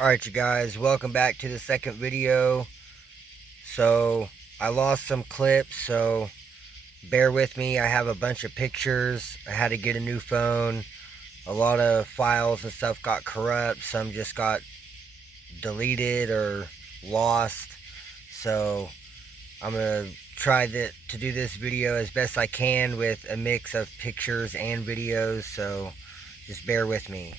Alright you guys, welcome back to the second video. So I lost some clips, so bear with me. I have a bunch of pictures. I had to get a new phone. A lot of files and stuff got corrupt. Some just got deleted or lost. So I'm going to try to do this video as best I can with a mix of pictures and videos. So just bear with me.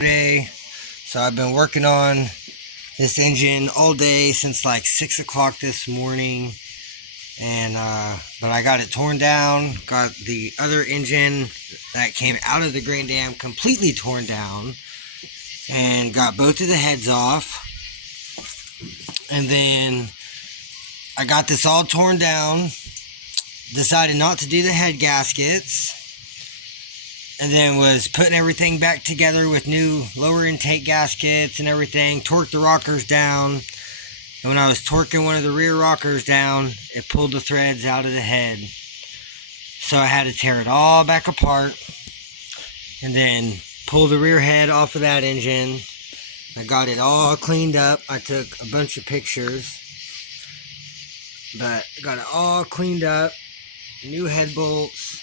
Today, so I've been working on this engine all day since like 6 o'clock this morning, and but I got it torn down. Got the other engine that came out of the grain dam completely torn down, and got both of the heads off. And then I got this all torn down, decided not to do the head gaskets, and then was putting everything back together with new lower intake gaskets and everything. Torqued the rockers down, and when I was torquing one of the rear rockers down, it pulled the threads out of the head. So I had to tear it all back apart and then pull the rear head off of that engine. I got it all cleaned up. I took a bunch of pictures, but got it all cleaned up. New head bolts.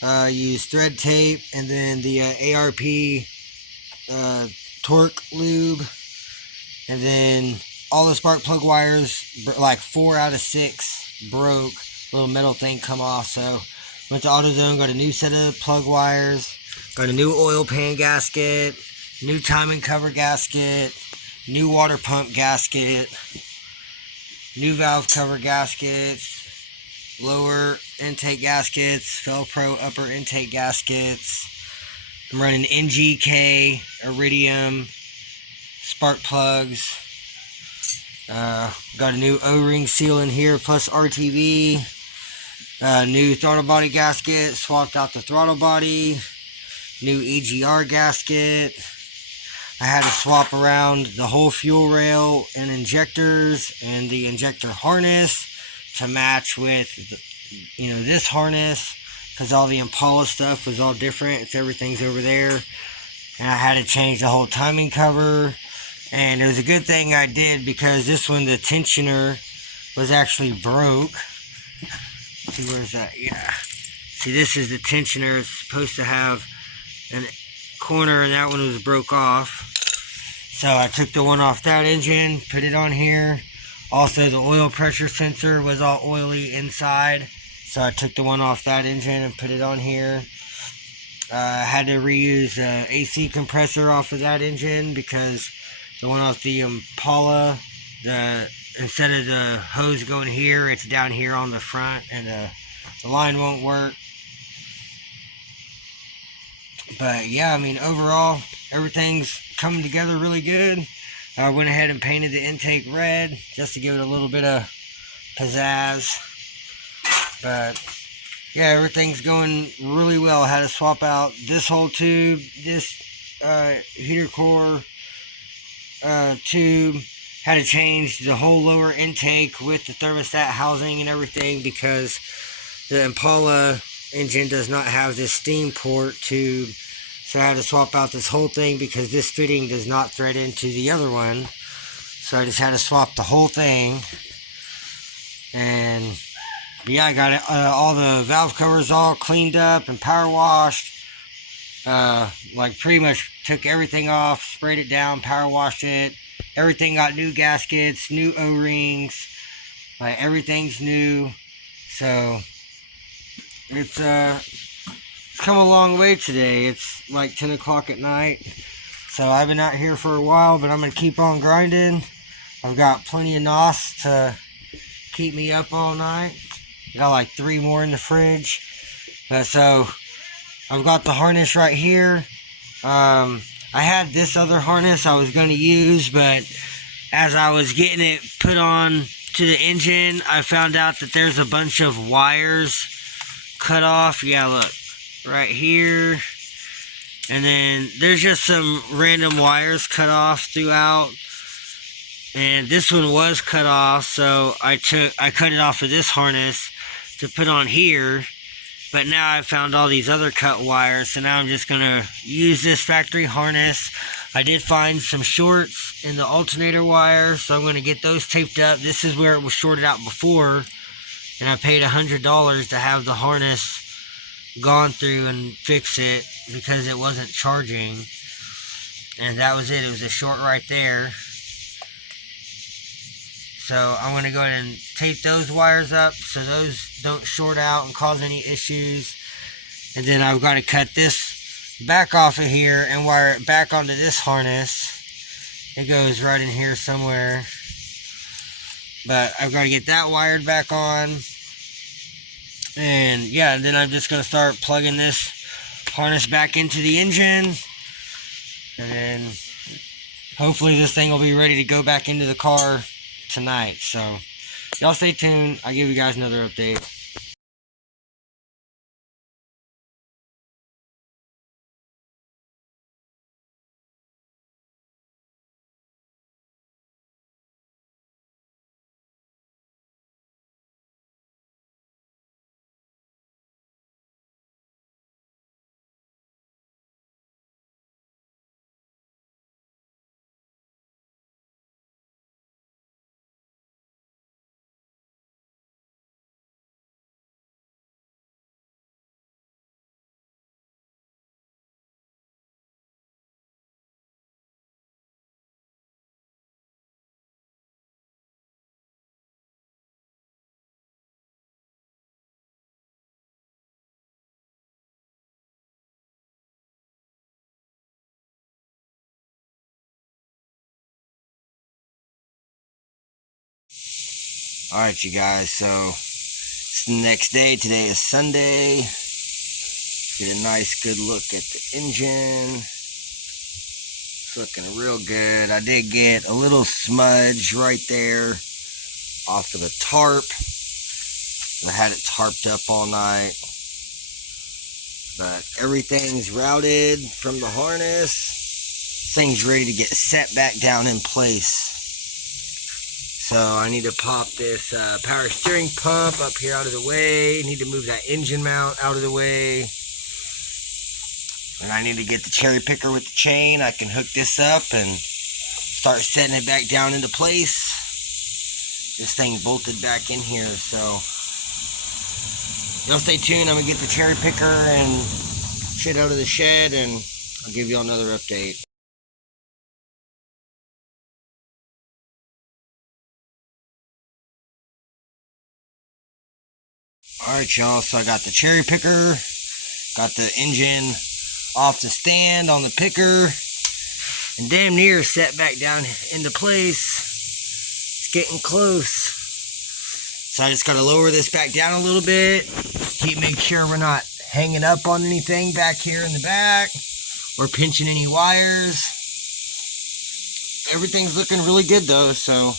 Used thread tape, and then the ARP torque lube, and then all the spark plug wires, like 4 out of 6 broke. Little metal thing come off, so went to AutoZone, got a new set of plug wires, got a new oil pan gasket, new timing cover gasket, new water pump gasket, new valve cover gaskets, lower intake gaskets, Velcro upper intake gaskets. I'm running NGK, Iridium, spark plugs. Got a new O-ring seal in here, plus RTV. New throttle body gasket, swapped out the throttle body. New EGR gasket. I had to swap around the whole fuel rail and injectors and the injector harness to match with this harness, because all the Impala stuff was all different. Everything's over there, and I had to change the whole timing cover. And it was a good thing I did, because this one, the tensioner, was actually broke. See, where's that? Yeah. See, this is the tensioner. It's supposed to have a corner, and that one was broke off. So I took the one off that engine, put it on here. Also, the oil pressure sensor was all oily inside, so I took the one off that engine and put it on here. I had to reuse the AC compressor off of that engine because the one off the Impala, instead of the hose going here, it's down here on the front, and the line won't work. But yeah, I mean, overall, everything's coming together really good. I went ahead and painted the intake red just to give it a little bit of pizzazz. But yeah, everything's going really well. I had to swap out this whole tube, this heater core tube. Had to change the whole lower intake with the thermostat housing and everything because the Impala engine does not have this steam port tube. So I had to swap out this whole thing because this fitting does not thread into the other one. So I just had to swap the whole thing. And yeah, I got all the valve covers all cleaned up and power washed. Like pretty much took everything off, sprayed it down, power washed it. Everything got new gaskets, new O-rings. Like everything's new. So it's come a long way today. It's like 10 o'clock at night. So I've been out here for a while, but I'm going to keep on grinding. I've got plenty of NOS to keep me up all night. Got like 3 more in the fridge. So I've got the harness right here. I had this other harness I was going to use, but as I was getting it put on to the engine, I found out that there's a bunch of wires cut off. Yeah, look. Right here, and then there's just some random wires cut off throughout, and this one was cut off, so I cut it off of this harness to put on here. But now I found all these other cut wires, so now I'm just gonna use this factory harness. I did find some shorts in the alternator wire, so I'm gonna get those taped up. This is where it was shorted out before, and I paid $100 to have the harness gone through and fix it because it wasn't charging, and that was it. It was a short right there. So I'm going to go ahead and tape those wires up so those don't short out and cause any issues. And then I've got to cut this back off of here and wire it back onto this harness. It goes right in here somewhere, but I've got to get that wired back on. And yeah, then I'm just going to start plugging this harness back into the engine. And then hopefully this thing will be ready to go back into the car tonight. So y'all stay tuned. I'll give you guys another update. Alright, you guys, so it's the next day. Today is Sunday. Get a nice good look at the engine. It's looking real good. I did get a little smudge right there off of the tarp. I had it tarped up all night. But everything's routed from the harness. This thing's ready to get set back down in place. So I need to pop this power steering pump up here out of the way. Need to move that engine mount out of the way. And I need to get the cherry picker with the chain. I can hook this up and start setting it back down into place. This thing bolted back in here, so y'all stay tuned. I'm gonna get the cherry picker and shit out of the shed, and I'll give you another update. Alright, y'all, so I got the cherry picker, got the engine off the stand on the picker, and damn near set back down into place. It's getting close. So I just gotta lower this back down a little bit, make sure we're not hanging up on anything back here in the back, or pinching any wires. Everything's looking really good though, so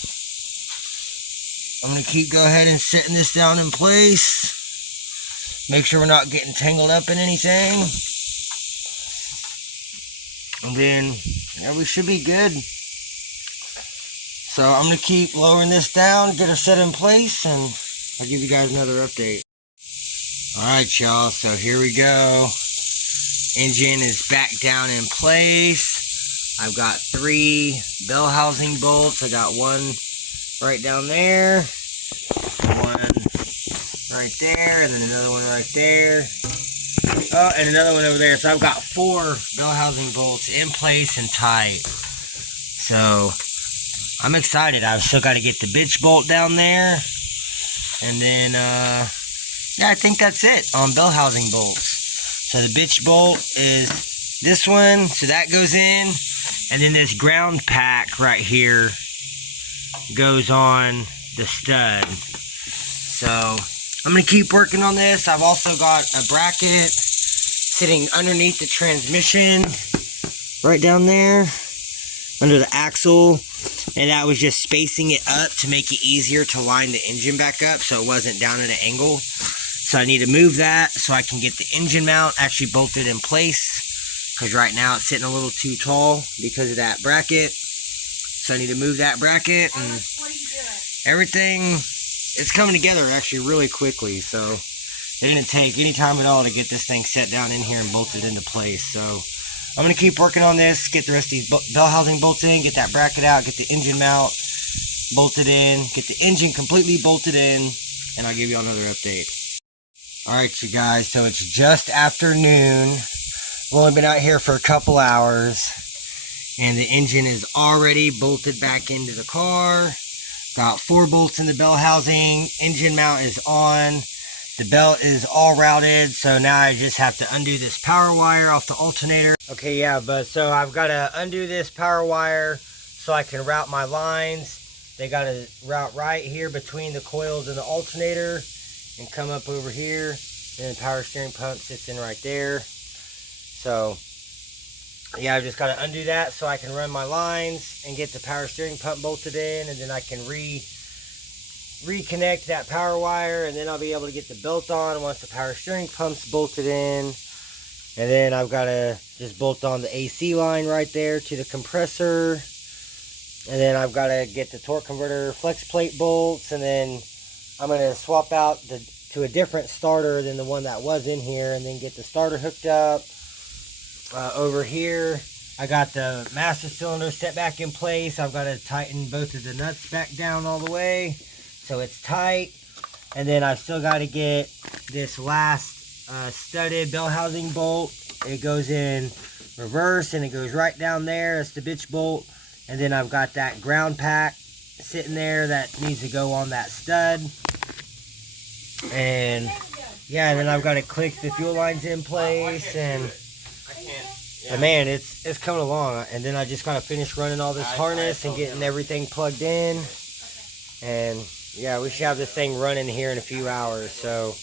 I'm gonna go ahead and setting this down in place. Make sure we're not getting tangled up in anything. And then, yeah, we should be good. So I'm gonna keep lowering this down, get her set in place, and I'll give you guys another update. Alright, y'all, so here we go. Engine is back down in place. I've got 3 bell housing bolts. I got one right down there, one right there, and then another one right there. Oh, and another one over there. So I've got 4 bell housing bolts in place and tight. So I'm excited. I've still got to get the bitch bolt down there. And then, yeah, I think that's it on bell housing bolts. So the bitch bolt is this one. So that goes in. And then this ground pack right here goes on the stud. So I'm going to keep working on this. I've also got a bracket sitting underneath the transmission right down there under the axle, and that was just spacing it up to make it easier to line the engine back up so it wasn't down at an angle. So I need to move that so I can get the engine mount actually bolted in place, because right now it's sitting a little too tall because of that bracket. So I need to move that bracket, and everything is coming together actually really quickly. So it didn't take any time at all to get this thing set down in here and bolted into place. So I'm going to keep working on this, get the rest of these bell housing bolts in, get that bracket out, get the engine mount bolted in, get the engine completely bolted in, and I'll give you another update. Alright, you guys, so it's just afternoon. I've only been out here for a couple hours, and the engine is already bolted back into the car. Got 4 bolts in the bell housing, engine mount is on, the belt is all routed, so now I just have to undo this power wire off the alternator. Okay, yeah, but so I've got to undo this power wire so I can route my lines. They got to route right here between the coils and the alternator and come up over here, and the power steering pump sits in right there. So yeah, I've just got to undo that so I can run my lines and get the power steering pump bolted in, and then I can reconnect that power wire, and then I'll be able to get the belt on once the power steering pump's bolted in. And then I've got to just bolt on the AC line right there to the compressor, and then I've got to get the torque converter flex plate bolts, and then I'm going to swap out to a different starter than the one that was in here, and then get the starter hooked up. Over here I got the master cylinder set back in place. I've got to tighten both of the nuts back down all the way so it's tight. And then I still got to get this last studded bell housing bolt. It goes in reverse and it goes right down there. That's the bitch bolt. And then I've got that ground pack sitting there that needs to go on that stud. And yeah, and then I've got to click the fuel lines in place, and man, it's coming along. And then I just gotta finish running all this harness and getting everything plugged in, and yeah, we should have this thing running here in a few hours. So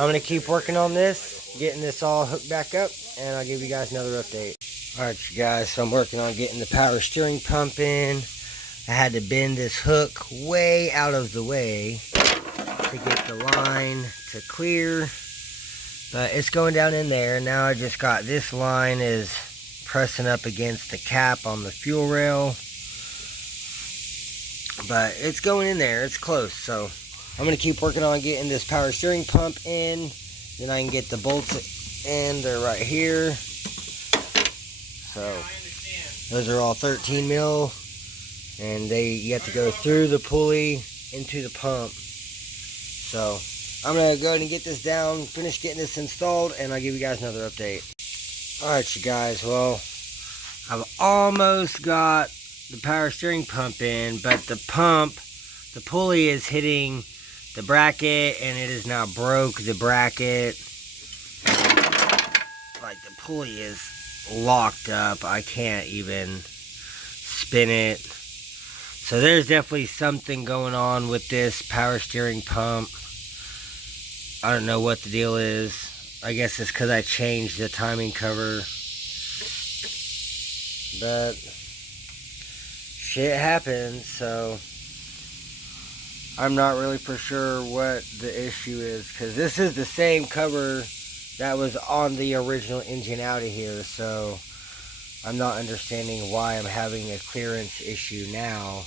I'm gonna keep working on this, getting this all hooked back up, and I'll give you guys another update. Alright, you guys, so I'm working on getting the power steering pump in. I had to bend this hook way out of the way to get the line to clear, but it's going down in there. Now I just got this line is pressing up against the cap on the fuel rail, but it's going in there, it's close. So I'm going to keep working on getting this power steering pump in, then I can get the bolts in. They're right here. So those are all 13 mil, and you have to go through the pulley into the pump. So I'm going to go ahead and get this down, finish getting this installed, and I'll give you guys another update. Alright, you guys, well, I've almost got the power steering pump in, but the pulley is hitting the bracket, and it is now broke the bracket. Like, the pulley is locked up. I can't even spin it. So there's definitely something going on with this power steering pump. I don't know what the deal is. I guess it's because I changed the timing cover. But shit happens, so I'm not really for sure what the issue is, because this is the same cover that was on the original engine out of here, so I'm not understanding why I'm having a clearance issue now.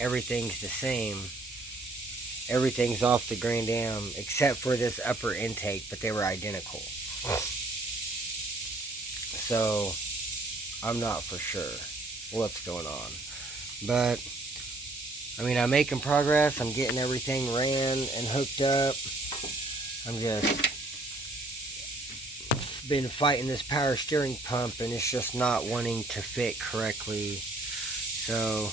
Everything's the same. Everything's off the Grand Am except for this upper intake, but they were identical. So I'm not for sure what's going on. But I mean, I'm making progress. I'm getting everything ran and hooked up. I'm just been fighting this power steering pump, and it's just not wanting to fit correctly. So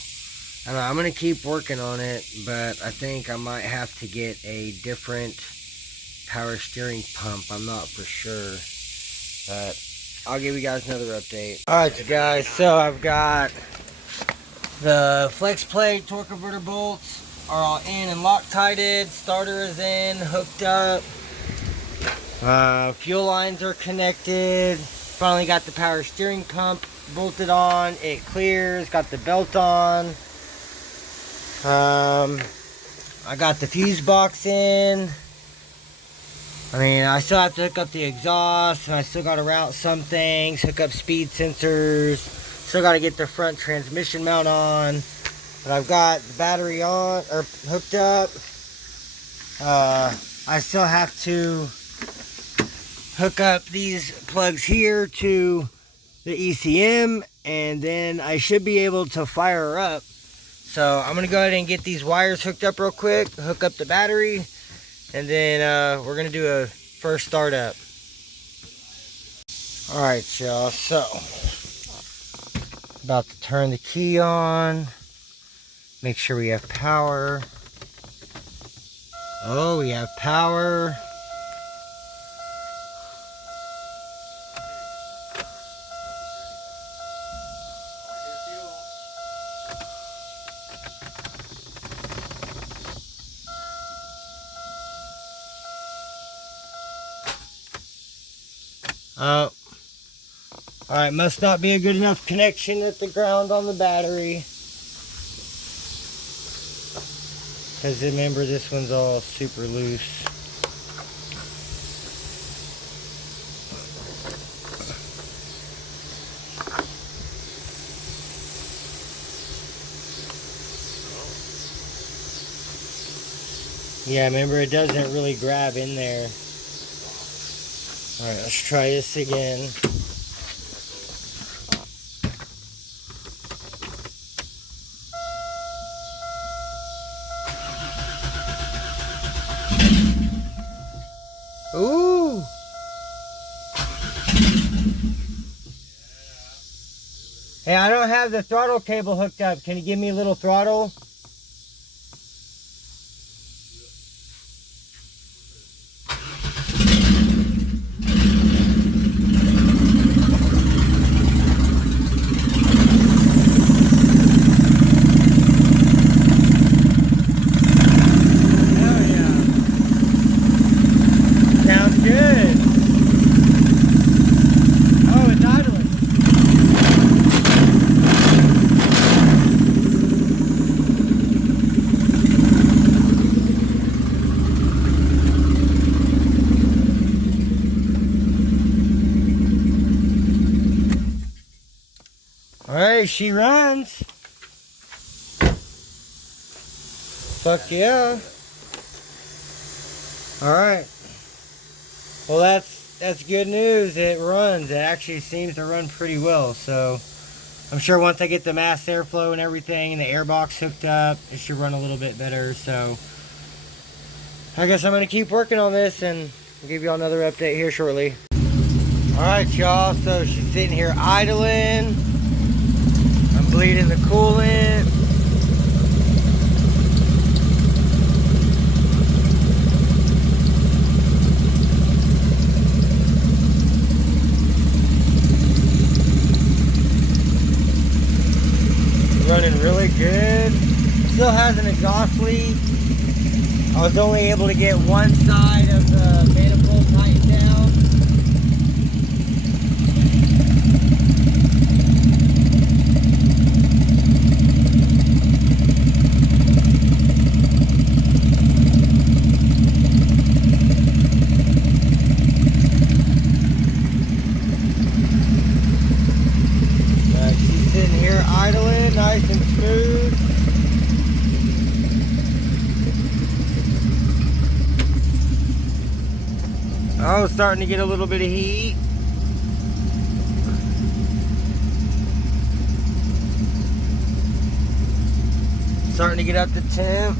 I don't know, I'm going to keep working on it, but I think I might have to get a different power steering pump. I'm not for sure, but I'll give you guys another update. Alright, you guys, so I've got the flex plate torque converter bolts are all in and Loctited. Starter is in, hooked up. Fuel lines are connected. Finally got the power steering pump bolted on. It clears. Got the belt on. I got the fuse box in. I mean, I still have to hook up the exhaust, and I still got to route some things, hook up speed sensors. Still got to get the front transmission mount on. But I've got the battery on, or hooked up. I still have to hook up these plugs here to the ECM, and then I should be able to fire her up. So I'm going to go ahead and get these wires hooked up real quick, hook up the battery, and then we're going to do a first startup. Alright, y'all, so about to turn the key on, make sure we have power. Oh, we have power. Oh, alright, must not be a good enough connection at the ground on the battery. Because remember, this one's all super loose. Yeah, remember, it doesn't really grab in there. Alright, let's try this again. Ooh! Hey, I don't have the throttle cable hooked up. Can you give me a little throttle? Alright, she runs. Fuck yeah. Alright. Well, that's good news. It runs. It actually seems to run pretty well. So I'm sure once I get the mass airflow and everything and the airbox hooked up, it should run a little bit better. So I guess I'm going to keep working on this and give you all another update here shortly. Alright y'all, so she's sitting here idling. I'm bleeding the coolant. Running really good. Still has an exhaust leak. I was only able to get one side of the manifold tightened down. She's sitting here idling, nice and smooth. Oh, starting to get a little bit of heat. Starting to get up to temp.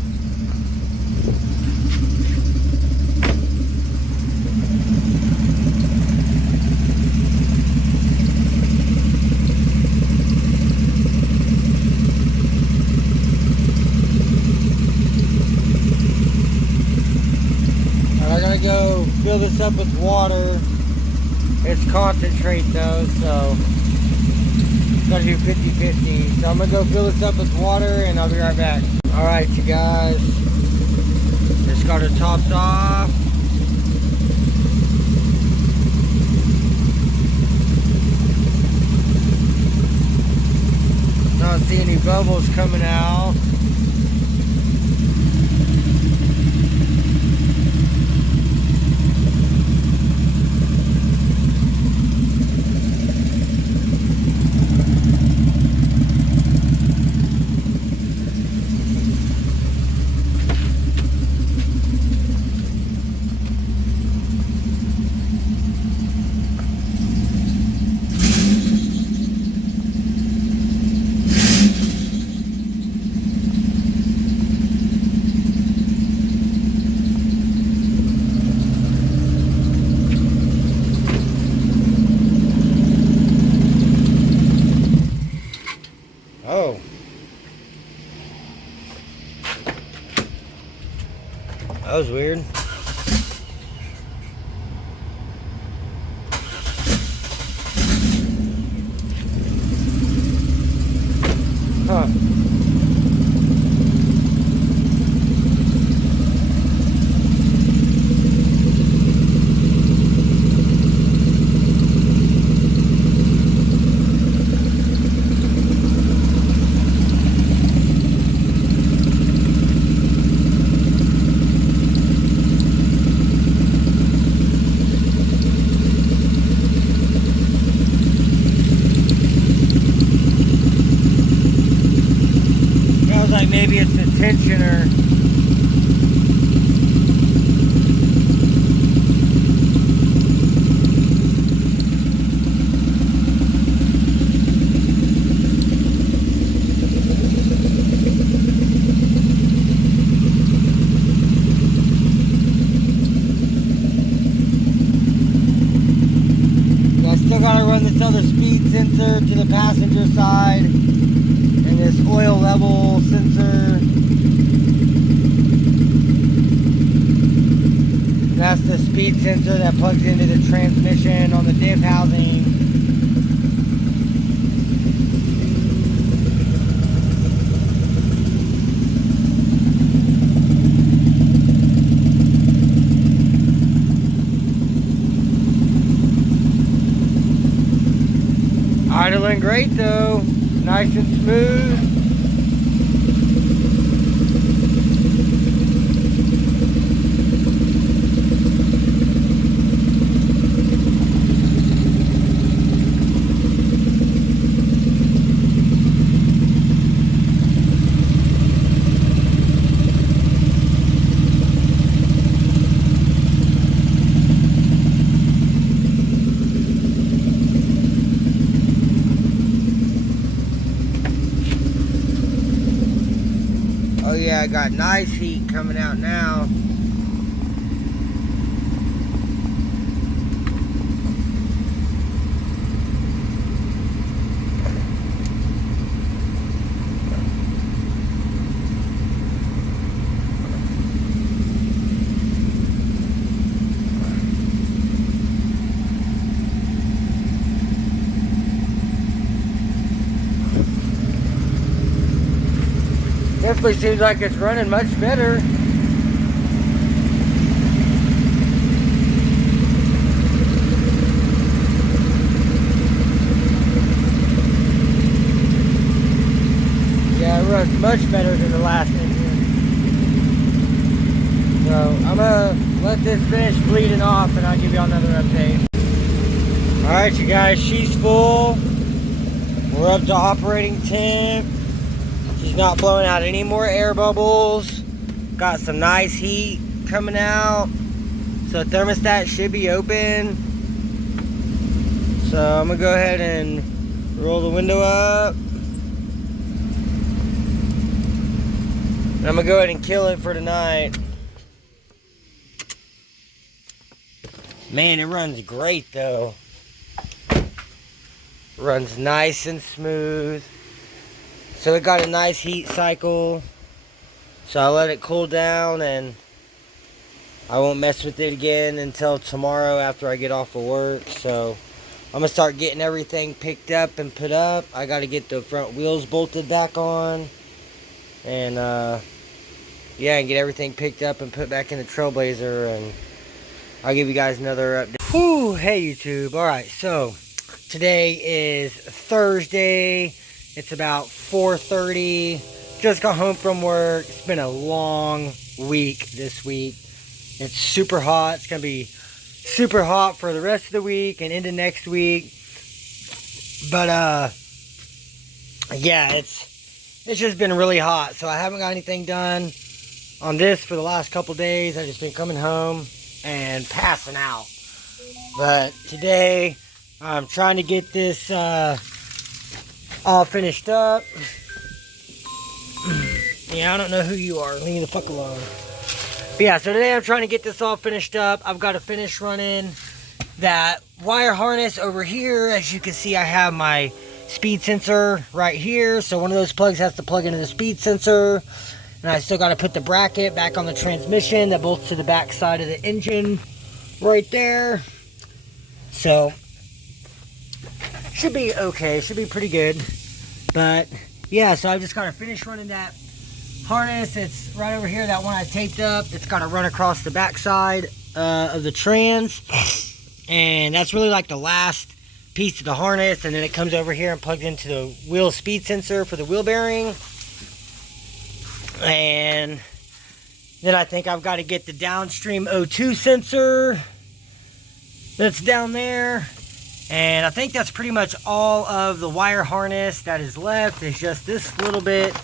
I gotta go fill this up with water. It's concentrate though, so gotta do 50-50. So I'm gonna go fill this up with water and I'll be right back. Alright you guys, just got her topped off. Not see any bubbles coming out. Oh. That was weird. Huh. Like maybe it's the tensioner. I still gotta run this other speed sensor to the passenger side. This oil level sensor. That's the speed sensor that plugs into the transmission on the diff housing. Idling great though, nice and smooth. Oh yeah, I got nice heat coming out now. Definitely seems like it's running much better. Yeah, it runs much better than the last engine. So I'm gonna let this finish bleeding off and I'll give you another update. Alright you guys, she's full. We're up to operating temp. She's not blowing out any more air bubbles. Got some nice heat coming out. So thermostat should be open. So I'm gonna go ahead and roll the window up. And I'm gonna go ahead and kill it for tonight. Man, it runs great though. Runs nice and smooth. So it got a nice heat cycle. So I let it cool down and I won't mess with it again until tomorrow after I get off of work. So I'm gonna start getting everything picked up and put up. I gotta get the front wheels bolted back on. And yeah, and get everything picked up and put back in the Trailblazer, and I'll give you guys another update. Whew, hey YouTube. Alright, so today is Thursday. It's about 4:30. Just got home from work. It's been a long week this week. It's super hot. It's gonna be super hot for the rest of the week and into next week. But yeah, it's just been really hot. So I haven't got anything done on this for the last couple days. I've just been coming home and passing out. But today I'm trying to get this all finished up. Yeah, I don't know who you are. Leave me the fuck alone. But yeah, so today I'm trying to get this all finished up. I've got to finish running that wire harness over here. As you can see, I have my speed sensor right here. So one of those plugs has to plug into the speed sensor. And I still got to put the bracket back on the transmission that bolts to the back side of the engine right there. So should be okay. Should be pretty good. But yeah, so I just got to finish running that harness. It's right over here, that one I taped up. It's got to run across the back side of the trans. And that's really like the last piece of the harness. And then it comes over here and plugs into the wheel speed sensor for the wheel bearing. And then I think I've got to get the downstream O2 sensor that's down there. And I think that's pretty much all of the wire harness that is left. It's just this little bit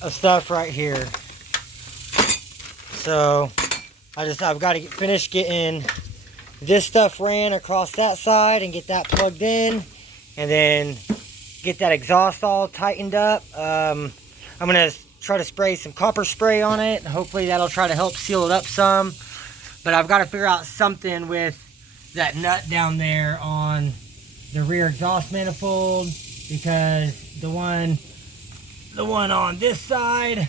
of stuff right here. So I've got to finish getting this stuff ran across that side and get that plugged in, and then get that exhaust all tightened up. I'm gonna try to spray some copper spray on it. Hopefully that'll try to help seal it up some. But I've got to figure out something with that nut down there on the rear exhaust manifold, because the one on this side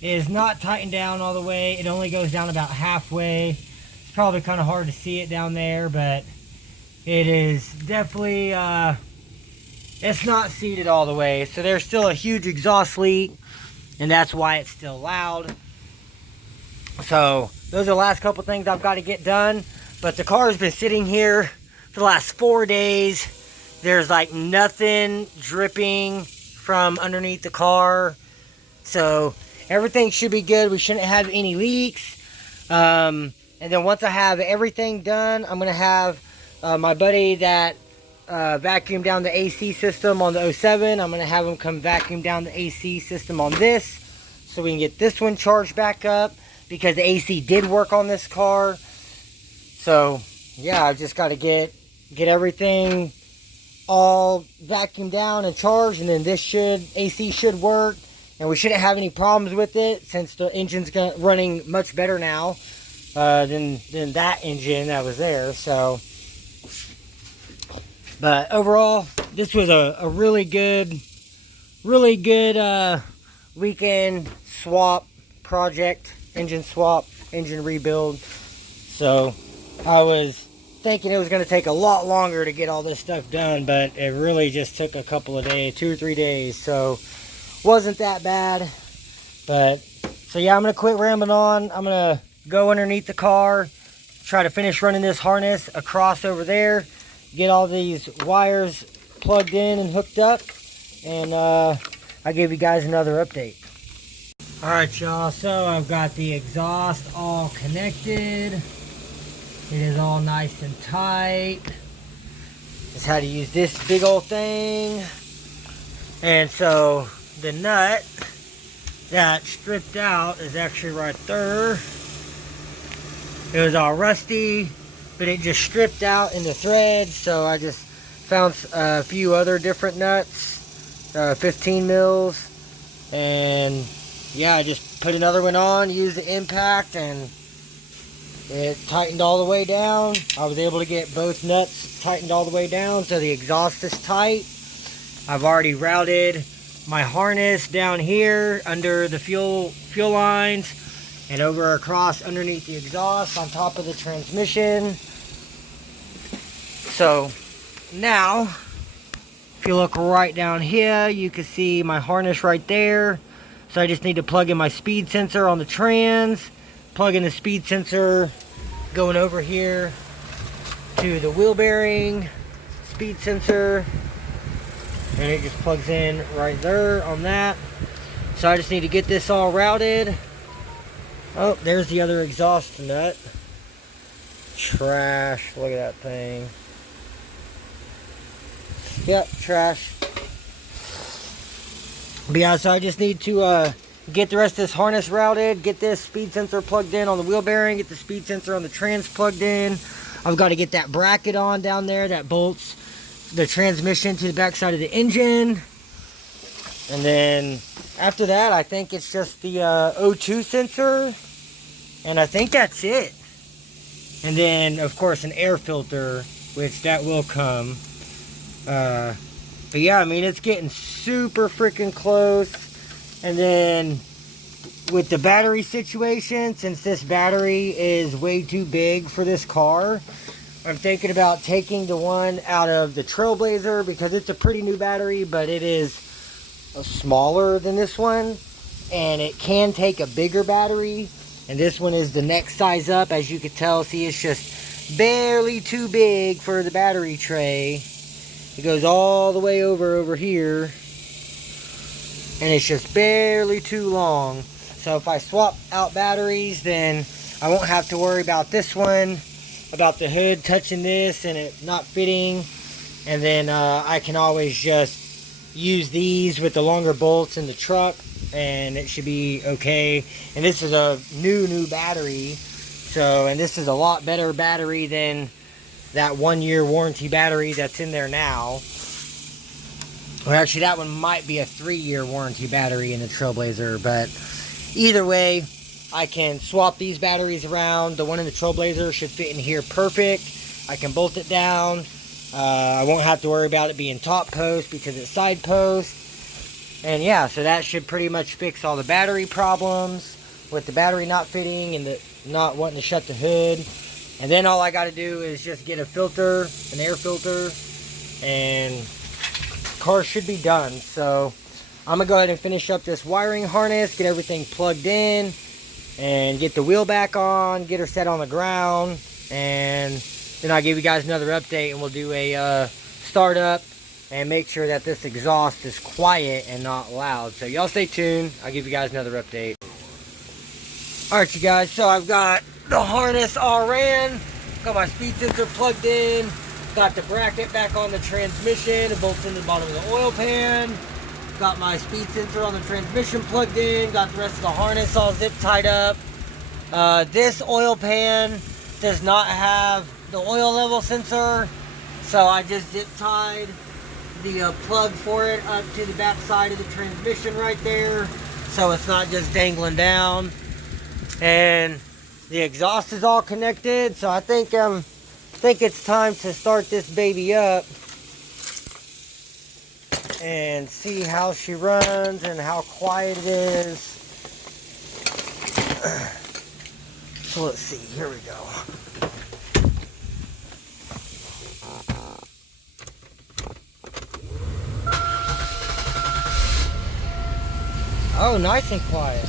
is not tightened down all the way. It only goes down about halfway. It's probably kind of hard to see it down there, but it is definitely it's not seated all the way. So there's still a huge exhaust leak, and that's why it's still loud. So those are the last couple things I've got to get done. But the car has been sitting here for the last 4 days. There's like nothing dripping from underneath the car. So everything should be good. We shouldn't have any leaks. And then once I have everything done, I'm going to have my buddy that vacuumed down the AC system on the 07. I'm going to have him come vacuum down the AC system on this, so we can get this one charged back up, because the AC did work on this car. So yeah, I've just got to get everything all vacuumed down and charged, and then this AC should work, and we shouldn't have any problems with it, since the engine's running much better now than that engine that was there. So, but overall, this was a really good weekend swap project, engine swap, engine rebuild. So I was thinking it was going to take a lot longer to get all this stuff done, but it really just took a couple of days, 2 or 3 days. So wasn't that bad. But, so yeah, I'm going to quit rambling on. I'm going to go underneath the car, try to finish running this harness across over there, get all these wires plugged in and hooked up, and I'll give you guys another update. Alright y'all, so I've got the exhaust all connected. It is all nice and tight. Just had to use this big old thing. And so the nut that stripped out is actually right there. It was all rusty, but it just stripped out in the threads. So I just found a few other different nuts, 15 mils. And yeah, I just put another one on, used the impact, and it tightened all the way down. I was able to get both nuts tightened all the way down, so the exhaust is tight. I've already routed my harness down here under the fuel lines and over across underneath the exhaust on top of the transmission. So now, if you look right down here, you can see my harness right there. So I just need to plug in my speed sensor on the trans, plug in the speed sensor going over here to the wheel bearing speed sensor, and it just plugs in right there on that. So I just need to get this all routed. Oh, there's the other exhaust nut. Trash, look at that thing. Yep, trash. But yeah, so I just need to get the rest of this harness routed, get this speed sensor plugged in on the wheel bearing, get the speed sensor on the trans plugged in. I've got to get that bracket on down there that bolts the transmission to the backside of the engine. And then after that, I think it's just the O2 sensor. And I think that's it. And then, of course, an air filter, which that will come. But yeah, I mean, it's getting super freaking close. And then with the battery situation, since this battery is way too big for this car, I'm thinking about taking the one out of the Trailblazer because it's a pretty new battery, but it is smaller than this one. And it can take a bigger battery. And this one is the next size up. As you can tell, see, it's just barely too big for the battery tray. It goes all the way over here. And it's just barely too long. So if I swap out batteries, then I won't have to worry about this one, about the hood touching this and it not fitting. And then I can always just use these with the longer bolts in the truck, and it should be okay. And this is a new battery. So, and this is a lot better battery than that 1-year warranty battery that's in there now. Well, actually, that one might be a 3-year warranty battery in the Trailblazer, but either way, I can swap these batteries around. The one in the Trailblazer should fit in here perfect. I can bolt it down. I won't have to worry about it being top post because it's side post. And yeah, so that should pretty much fix all the battery problems with the battery not fitting and the not wanting to shut the hood. And then all I got to do is just get a filter, an air filter, and the car should be done. So I'm going to go ahead and finish up this wiring harness, get everything plugged in, and get the wheel back on, get her set on the ground, and then I'll give you guys another update, and we'll do a startup and make sure that this exhaust is quiet and not loud. So y'all stay tuned. I'll give you guys another update. Alright, you guys, so I've got the harness all ran, got my speed sensor plugged in, got the bracket back on the transmission, it bolts into the bottom of the oil pan, got my speed sensor on the transmission plugged in, got the rest of the harness all zip tied up. This oil pan does not have the oil level sensor, so I just zip tied the plug for it up to the back side of the transmission right there, so it's not just dangling down. And the exhaust is all connected, so I think it's time to start this baby up and see how she runs and how quiet it is. So let's see, here we go. Oh, nice and quiet.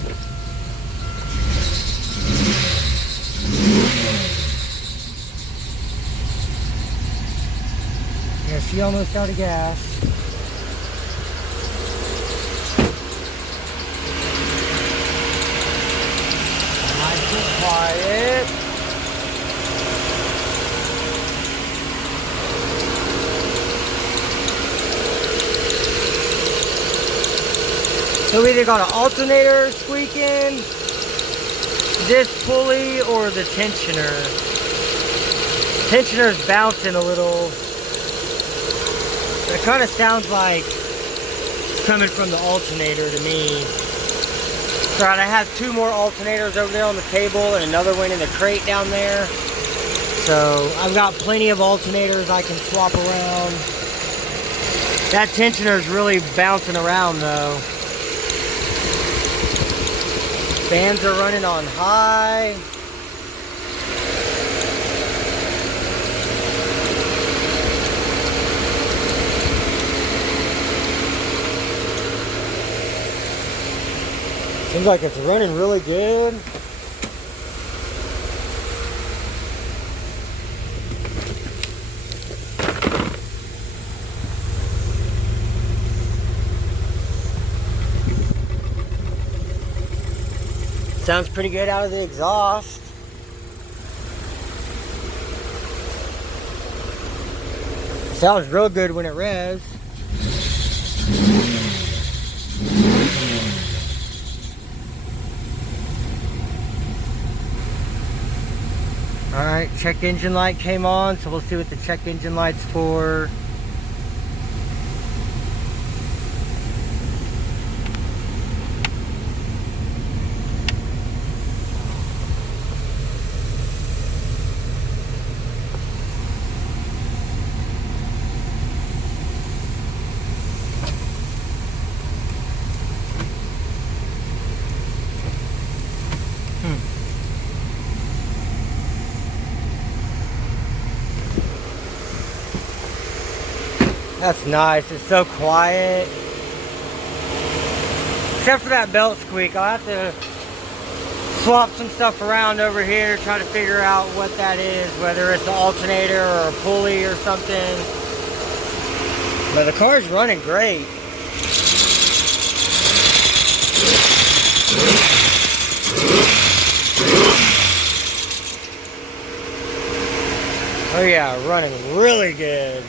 Yeah, she almost out of gas. Nice and quiet. So we either got an alternator squeaking, this pulley, or the tensioner. Tensioner's bouncing a little. It kind of sounds like it's coming from the alternator to me. Alright, I have 2 more alternators over there on the table and another one in the crate down there. So I've got plenty of alternators I can swap around. That tensioner's really bouncing around though. Fans are running on high. Seems like it's running really good. Sounds pretty good out of the exhaust. Sounds real good when it revs. Alright, check engine light came on, so we'll see what the check engine light's for. That's nice, it's so quiet. Except for that belt squeak, I'll have to swap some stuff around over here, try to figure out what that is, whether it's an alternator or a pulley or something. But the car's running great. Oh yeah, running really good.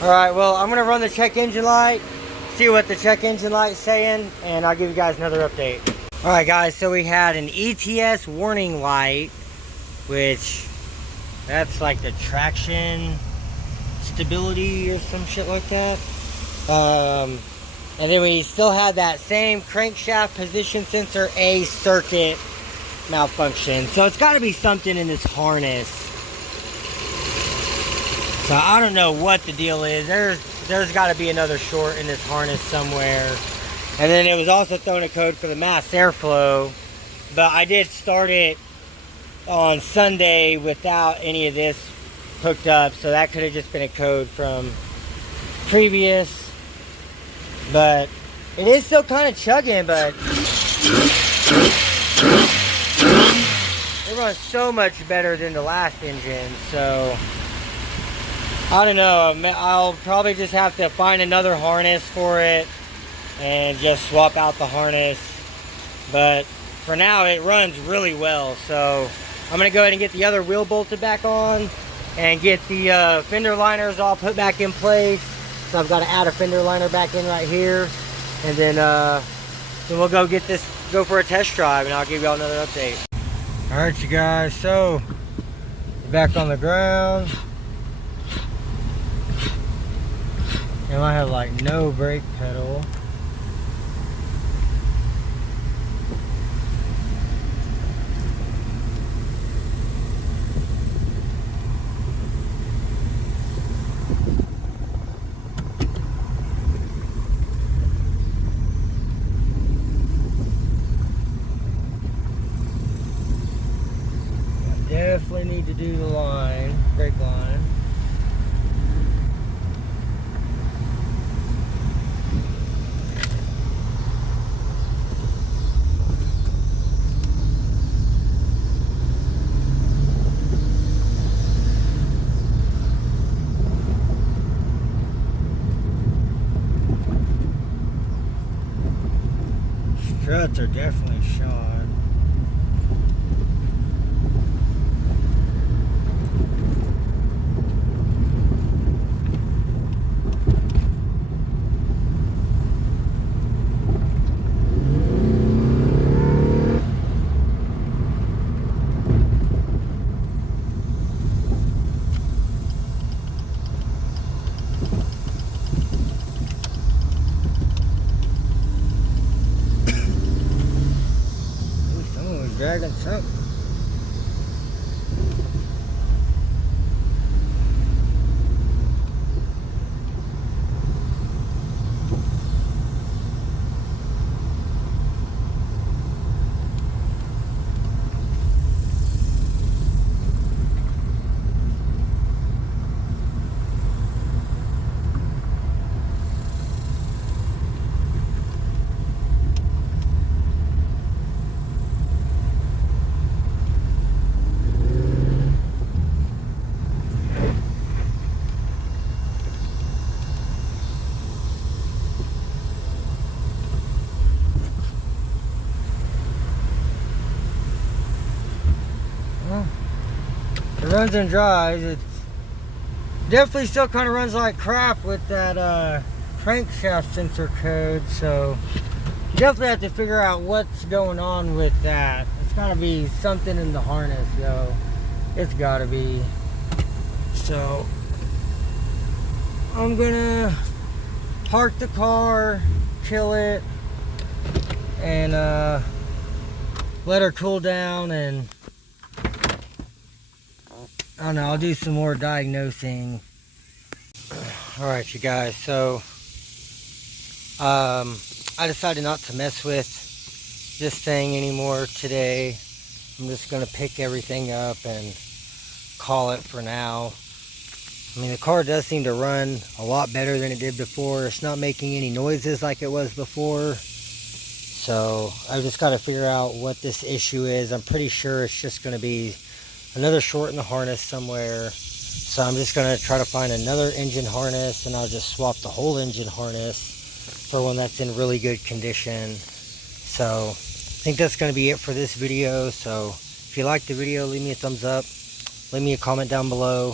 Alright, well, I'm going to run the check engine light, see what the check engine light's saying, and I'll give you guys another update. Alright guys, so we had an ETS warning light, which, that's like the traction stability or some shit like that. And then we still had that same crankshaft position sensor A circuit malfunction. So it's got to be something in this harness. So I don't know what the deal is. There's got to be another short in this harness somewhere. And then it was also throwing a code for the mass airflow. But I did start it on Sunday without any of this hooked up. So that could have just been a code from previous. But it is still kind of chugging, but it runs so much better than the last engine. So I don't know, I'll probably just have to find another harness for it and just swap out the harness. But for now, it runs really well. So I'm going to go ahead and get the other wheel bolted back on and get the fender liners all put back in place. So I've got to add a fender liner back in right here. And then we'll go for a test drive, and I'll give y'all another update. All right, you guys, so back on the ground. And I have like no brake pedal. I definitely need to do the brake line. struts are definitely shot. Dragging something. It runs and dries. It definitely still kind of runs like crap with that crankshaft sensor code, so you definitely have to figure out what's going on with that. It's got to be something in the harness, yo. It's got to be. So I'm gonna park the car, chill it, and let her cool down, and I don't know, I'll do some more diagnosing. Alright, you guys, so I decided not to mess with this thing anymore today. I'm just going to pick everything up and call it for now. I mean, the car does seem to run a lot better than it did before. It's not making any noises like it was before. So I've just got to figure out what this issue is. I'm pretty sure it's just going to be another short in the harness somewhere. So I'm just going to try to find another engine harness, and I'll just swap the whole engine harness for one that's in really good condition. So I think that's going to be it for this video. So if you liked the video, leave me a thumbs up, leave me a comment down below,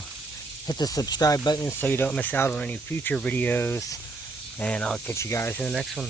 hit the subscribe button so you don't miss out on any future videos, and I'll catch you guys in the next one.